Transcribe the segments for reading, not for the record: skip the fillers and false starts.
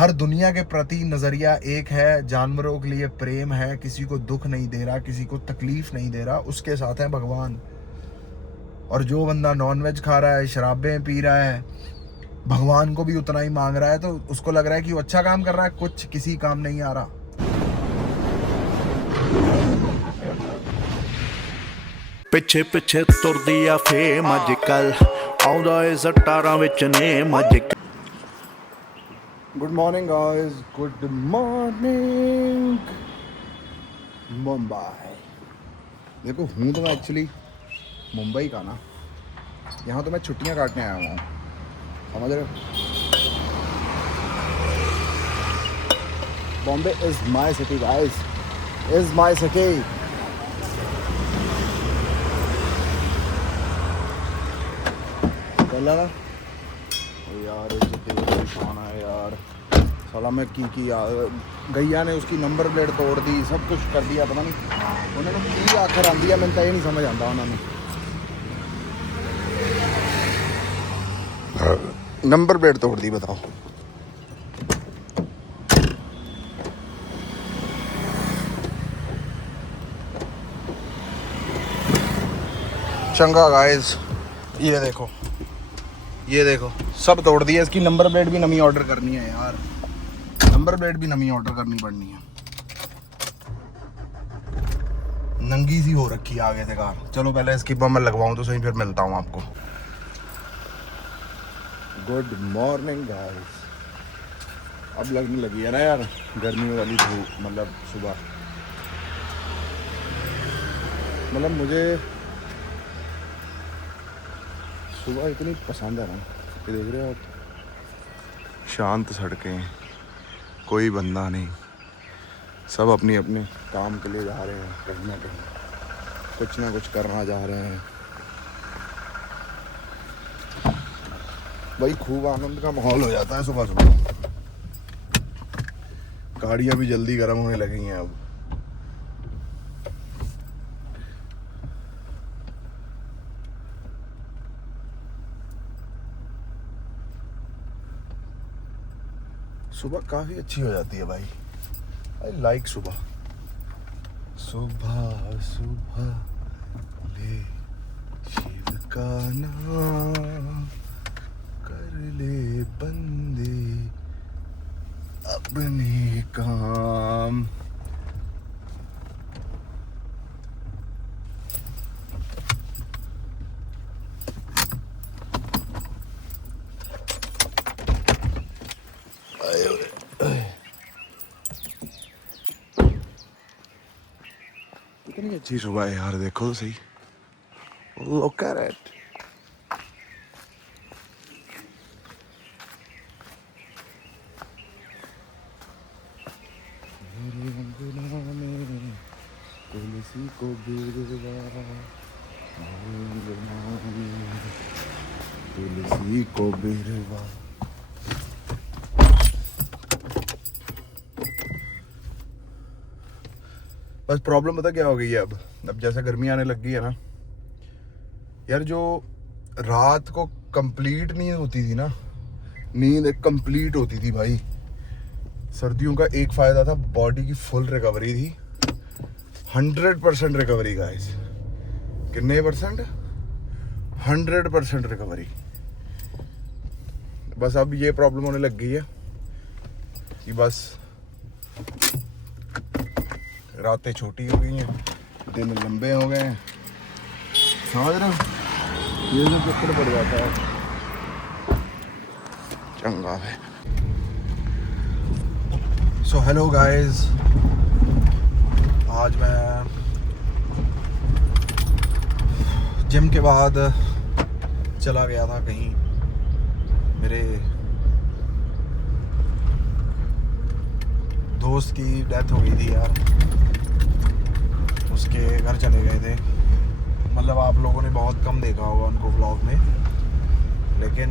हर दुनिया के प्रति नज़रिया एक है, जानवरों के लिए प्रेम है, किसी को दुख नहीं दे रहा, किसी को तकलीफ नहीं दे रहा, उसके साथ है भगवान। और जो बंदा नॉनवेज खा रहा है, शराबें पी रहा है, भगवान को भी उतना ही मांग रहा है, तो उसको लग रहा है कि वो अच्छा काम कर रहा है, कुछ किसी काम नहीं आ रहा। ਪਿੱਛੇ ਪਿੱਛੇ ਤੁਰਦੀ ਆ ਫੇਮ ਅੱਜ ਕੱਲ ਆਉਂਦਾ ਏ ਸਟਾਰਾਂ ਵਿੱਚ ਨੇਮ ਅੱਜ good morning guys, good morning Mumbai. देखो हूँ तो मैं एक्चुअली मुंबई का ना, यहाँ तो मैं छुट्टियाँ काटने आया हुआ हूँ, समझ रहे हो। Bombay is my city guys, is my city. चला ना यार, परेशान है यार साला। मैं की गैया ने उसकी नंबर प्लेट तोड़ दी, सब कुछ कर दिया, पता नहीं उन्होंने की आखिर आती है, मैंने तो ये नहीं समझ आता उन्होंने नंबर प्लेट तोड़ दी, बताओ। चंगा गाइस, ये देखो सब तोड़ दिया। इसकी नंबर प्लेट भी नवी ऑर्डर करनी है यार, नंबर प्लेट भी नवी ऑर्डर करनी पड़नी है। नंगी सी हो रखी है आगे से कार। चलो पहले इसकी बम्पर लगवाऊं तो सही, फिर मिलता हूँ आपको। Good morning guys. अब लगने लगी है ना यार गर्मी वाली धूप, मतलब सुबह, मतलब मुझे सुबह इतनी पसंद है ना। ये देख रहे हो आप, शांत सड़कें, कोई बंदा नहीं, सब अपनी अपने काम के लिए जा रहे हैं, कहीं ना कहीं कुछ ना कुछ करना जा रहे हैं भाई। खूब आनंद का माहौल हो जाता है सुबह सुबह। गाड़ियाँ भी जल्दी गर्म होने लगी हैं अब। सुबह काफ़ी अच्छी हो जाती है भाई। आई लाइक सुबह सुबह ले शिव का नाम, कर ले बंदे अपने काम। कितनी अच्छी सुबह है यार, देखो तो सही। Look at it. तुलसी को बिरवा, तुलसी को बिरवा। बस प्रॉब्लम पता क्या हो गई है अब जैसे गर्मी आने लग गई है ना यार, जो रात को कंप्लीट नींद होती थी ना, नींद एक कंप्लीट होती थी भाई। सर्दियों का एक फ़ायदा था, बॉडी की फुल रिकवरी थी, 100% रिकवरी गाइस। कितने परसेंट? 100% रिकवरी। बस अब ये प्रॉब्लम होने लग गई है कि बस रातें छोटी हो गई हैं, दिन लंबे हो गए हैं, समझ रहे हो। ये जो चक्कर पड़ जाता है। चंगा है। सो हेलो गाइस, आज मैं जिम के बाद चला गया था कहीं, मेरे दोस्त की डेथ हो गई थी यार, उसके घर चले गए थे। मतलब आप लोगों ने बहुत कम देखा होगा उनको व्लॉग में, लेकिन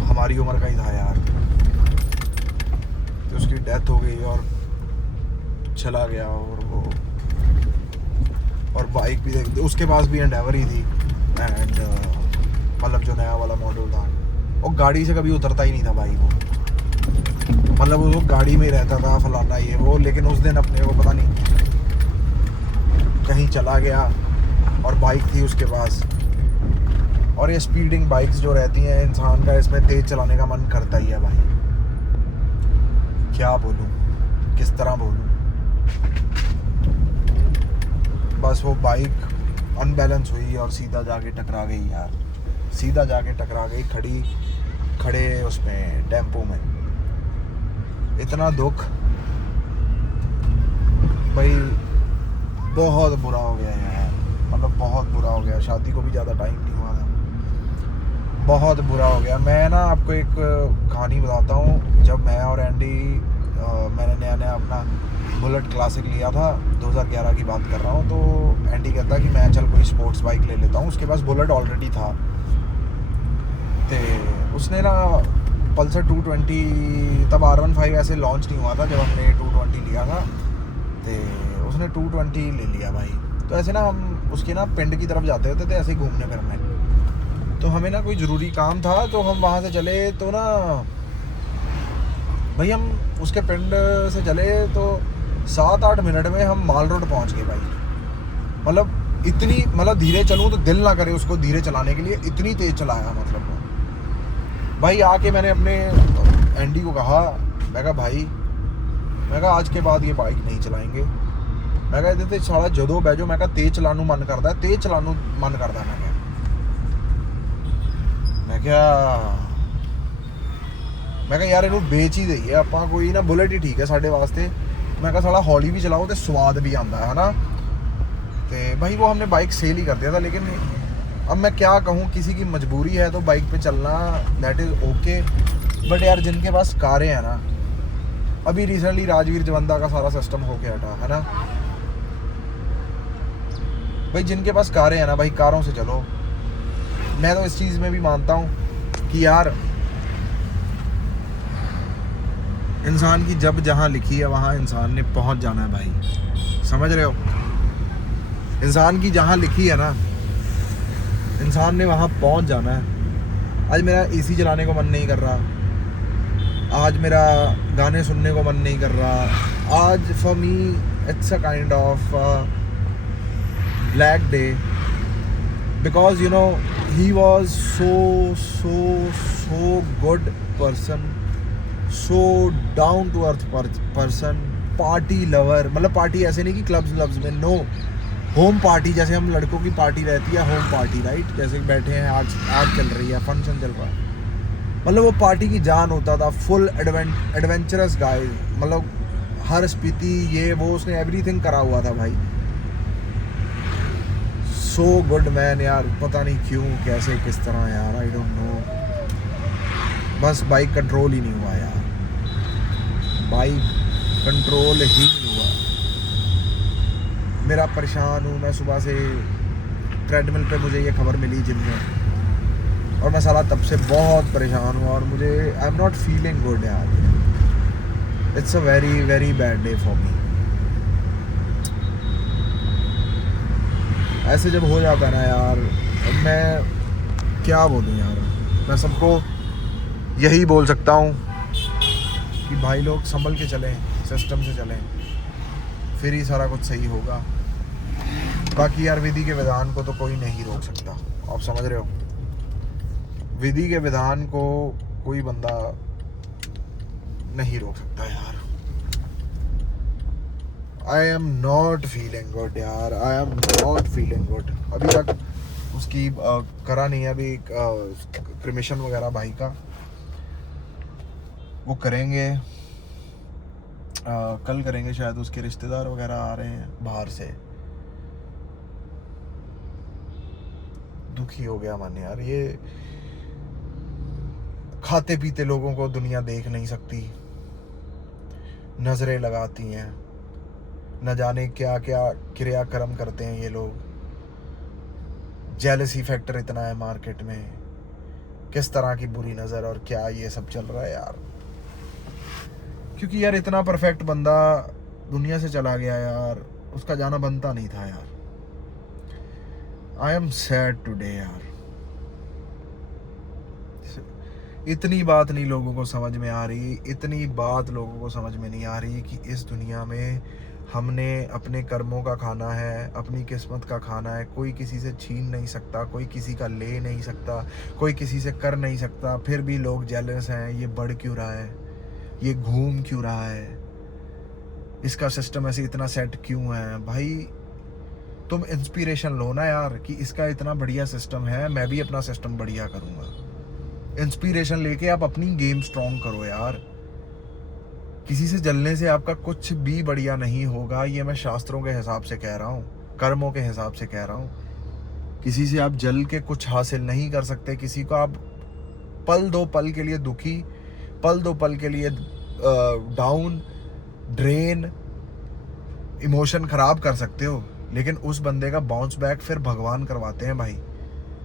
हमारी उम्र का ही था यार। तो उसकी डेथ हो गई और चला गया। और बाइक भी देख, उसके पास भी एंडेवर ही थी, एंड मतलब जो नया वाला मॉडल था, और गाड़ी से कभी उतरता ही नहीं था भाई वो। मतलब वो गाड़ी में ही रहता था फलाना ये वो, लेकिन उस दिन अपने को पता नहीं कहीं चला गया और बाइक थी उसके पास। और ये स्पीडिंग बाइक्स जो रहती हैं, इंसान का इसमें तेज़ चलाने का मन करता ही है भाई। क्या बोलूँ, किस तरह बोलूँ। बस वो बाइक अनबैलेंस हुई और सीधा जाके टकरा गई यार, सीधा जाके टकरा गई खड़े उसमें टेम्पो में। इतना दुख भाई, बहुत बुरा हो गया यार, मतलब बहुत बुरा हो गया। शादी को भी ज़्यादा टाइम नहीं हुआ था, बहुत बुरा हो गया। मैं ना आपको एक कहानी बताता हूँ। जब मैं और एंडी मैंने नया अपना बुलेट क्लासिक लिया था, 2011 की बात कर रहा हूँ, तो एंडी कहता कि मैं चल कोई स्पोर्ट्स बाइक ले लेता हूँ। उसके पास बुलेट ऑलरेडी था, तो उसने ना पल्सर 220, तब R15 ऐसे लॉन्च नहीं हुआ था जब हमने 220 लिया था, तो उसने 220 ले लिया भाई। तो ऐसे ना हम उसके ना पिंड की तरफ जाते होते थे ऐसे ही घूमने फिरने। तो हमें ना कोई ज़रूरी काम था, तो हम वहाँ से चले। तो ना भाई हम उसके पिंड से चले तो 7-8 मिनट में हम माल रोड पहुँच गए भाई। मतलब इतनी, मतलब धीरे चलूँ तो दिल ना करे उसको धीरे चलाने के लिए, इतनी तेज़ चलाया मतलब भाई। आके मैंने अपने एंडी को कहा, मैं कहा भाई, मैं कहा आज के बाद ये बाइक नहीं चलाएंगे। मैं कहा इधर सारा जदों बैजो, मैं कहा तेज चलानू मन करता है, तेज चलानू मन करता है। मैं कहा यार इनू बेच ही दईए ਆਪਾਂ, कोई ना बुलेट ही ठीक है साढ़े वास्ते। मैं कहा साला हौली भी चलाओ तो स्वाद भी आता है ना। तो भाई वो हमने बाइक सेल ही कर दिया था। लेकिन अब मैं क्या कहूँ, किसी की मजबूरी है तो बाइक पे चलना, दैट इज़ ओके। बट यार जिनके पास कारें हैं ना, अभी रिसेंटली राजवीर जवंदा का सारा सिस्टम होके हटा है ना भाई, जिनके पास कारें हैं ना भाई, कारों से चलो। मैं तो इस चीज़ में भी मानता हूँ कि यार इंसान की जब जहाँ लिखी है वहाँ इंसान ने पहुँच जाना है भाई, समझ रहे हो। इंसान की जहाँ लिखी है ना, इंसान ने वहाँ पहुँच जाना है। आज मेरा एसी चलाने को मन नहीं कर रहा, आज मेरा गाने सुनने को मन नहीं कर रहा। आज for me it's a kind of black day, because you know he was so good person, so down to earth person, party lover. मतलब पार्टी ऐसे नहीं कि क्लब्स में, नो, होम पार्टी। जैसे हम लड़कों की पार्टी रहती है, होम पार्टी, राइट। जैसे बैठे हैं, आज चल रही है, फंक्शन चल रहा है, मतलब वो पार्टी की जान होता था। फुल एडवेंचरस गाय, मतलब हर स्पीति ये वो उसने एवरीथिंग करा हुआ था भाई। सो गुड मैन यार, पता नहीं क्यों, कैसे, किस तरह यार, आई डोंट नो। बस बाइक कंट्रोल ही नहीं हुआ यार, बाइक कंट्रोल ही नहीं हुआ। मेरा परेशान हूँ मैं, सुबह से ट्रेडमिल पे मुझे ये खबर मिली जिम में, और मैं साला तब से बहुत परेशान हूँ और मुझे I am not feeling good यार। It's a very very bad day for me. ऐसे जब हो जाता है ना यार, मैं क्या बोलूँ यार। मैं सबको यही बोल सकता हूँ कि भाई लोग संभल के चलें, सिस्टम से चलें, फिर ही सारा कुछ सही होगा। बाकी यार विधि के विधान को तो कोई नहीं रोक सकता, आप समझ रहे हो। विधि के विधान को कोई बंदा नहीं रोक सकता यार। I am not feeling good यार, I am not feeling good. अभी तक उसकी करा नहीं है, अभी क्रिमेशन वगैरह भाई का वो करेंगे, कल करेंगे शायद। उसके रिश्तेदार वगैरह आ रहे हैं बाहर से। दुखी हो गया मन यार। ये खाते पीते लोगों को दुनिया देख नहीं सकती, नजरें लगाती हैं, न जाने क्या क्या क्रियाक्रम करते हैं ये लोग। जेलसी फैक्टर इतना है मार्केट में, किस तरह की बुरी नज़र और क्या ये सब चल रहा है यार। क्योंकि यार इतना परफेक्ट बंदा दुनिया से चला गया यार, उसका जाना बनता नहीं था यार। आई एम सैड टुडे यार। इतनी बात नहीं लोगों को समझ में आ रही, इतनी बात लोगों को समझ में नहीं आ रही कि इस दुनिया में हमने अपने कर्मों का खाना है, अपनी किस्मत का खाना है। कोई किसी से छीन नहीं सकता, कोई किसी का ले नहीं सकता, कोई किसी से कर नहीं सकता। फिर भी लोग जेलस हैं, ये बढ़ क्यों रहा है, ये घूम क्यों रहा है, इसका सिस्टम ऐसे इतना सेट क्यों है। भाई तुम इंस्पिरेशन लो ना यार कि इसका इतना बढ़िया सिस्टम है, मैं भी अपना सिस्टम बढ़िया करूँगा। इंस्पिरेशन लेके आप अपनी गेम स्ट्रॉन्ग करो यार। किसी से जलने से आपका कुछ भी बढ़िया नहीं होगा, ये मैं शास्त्रों के हिसाब से कह रहा हूँ, कर्मों के हिसाब से कह रहा हूँ। किसी से आप जल के कुछ हासिल नहीं कर सकते। किसी को आप पल दो पल के लिए दुखी, पल दो पल के लिए डाउन, ड्रेन, इमोशन खराब कर सकते हो, लेकिन उस बंदे का बाउंस बैक फिर भगवान करवाते हैं भाई।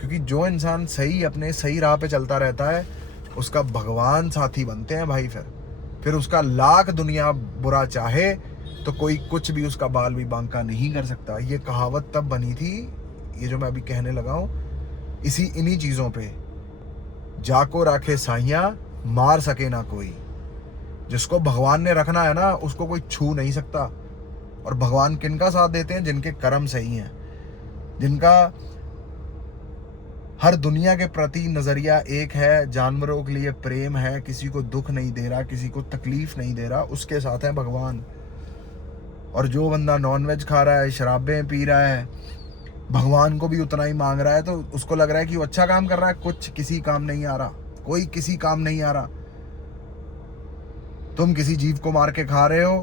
क्योंकि जो इंसान सही अपने सही राह पे चलता रहता है, उसका भगवान साथी बनते हैं भाई। फिर उसका लाख दुनिया बुरा चाहे तो कोई कुछ भी उसका बाल भी बांका नहीं कर सकता। ये कहावत तब बनी थी, ये जो मैं अभी कहने लगा हूँ, इन्हीं चीज़ों पे। जाको राखे साइयाँ, मार सके ना कोई। जिसको भगवान ने रखना है ना, उसको कोई छू नहीं सकता। और भगवान किनका साथ देते हैं? जिनके कर्म सही हैं, जिनका हर दुनिया के प्रति नज़रिया एक है, जानवरों के लिए प्रेम है, किसी को दुख नहीं दे रहा, किसी को तकलीफ नहीं दे रहा, उसके साथ है भगवान। और जो बंदा नॉनवेज खा रहा है, शराबें पी रहा है, भगवान को भी उतना ही मांग रहा है, तो उसको लग रहा है कि वो अच्छा काम कर रहा है। कुछ किसी काम नहीं आ रहा, कोई किसी काम नहीं आ रहा। तुम किसी जीव को मार के खा रहे हो,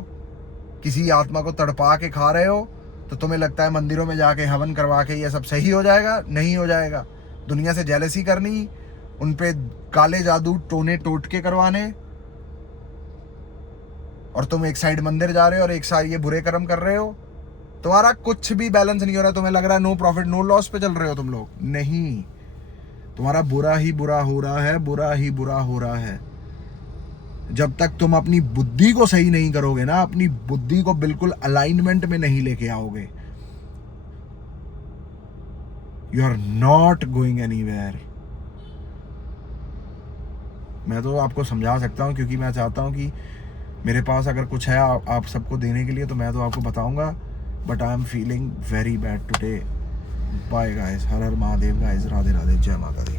किसी आत्मा को तड़पा के खा रहे हो, तो तुम्हें लगता है मंदिरों में जाके हवन करवा के ये सब सही हो जाएगा? नहीं हो जाएगा। दुनिया से जेलसी करनी, उन पे काले जादू टोने टोटके करवाने, और तुम एक साइड मंदिर जा रहे हो और एक साइड ये बुरे कर्म कर रहे हो। तुम्हारा कुछ भी बैलेंस नहीं हो रहा। तुम्हें लग रहा है नो प्रॉफिट नो लॉस पे चल रहे हो तुम लोग। नहीं, तुम्हारा बुरा ही बुरा हो रहा है, बुरा ही बुरा हो रहा है। जब तक तुम अपनी बुद्धि को सही नहीं करोगे ना, अपनी बुद्धि को बिल्कुल अलाइनमेंट में नहीं लेके आओगे, you are not going anywhere. मैं तो आपको समझा सकता हूँ, क्योंकि मैं चाहता हूँ कि मेरे पास अगर कुछ है आप सबको देने के लिए, तो मैं तो आपको बताऊंगा। But I am feeling very bad today. Bye guys, हर हर महादेव गाइस, राधे राधे, जय माता दी।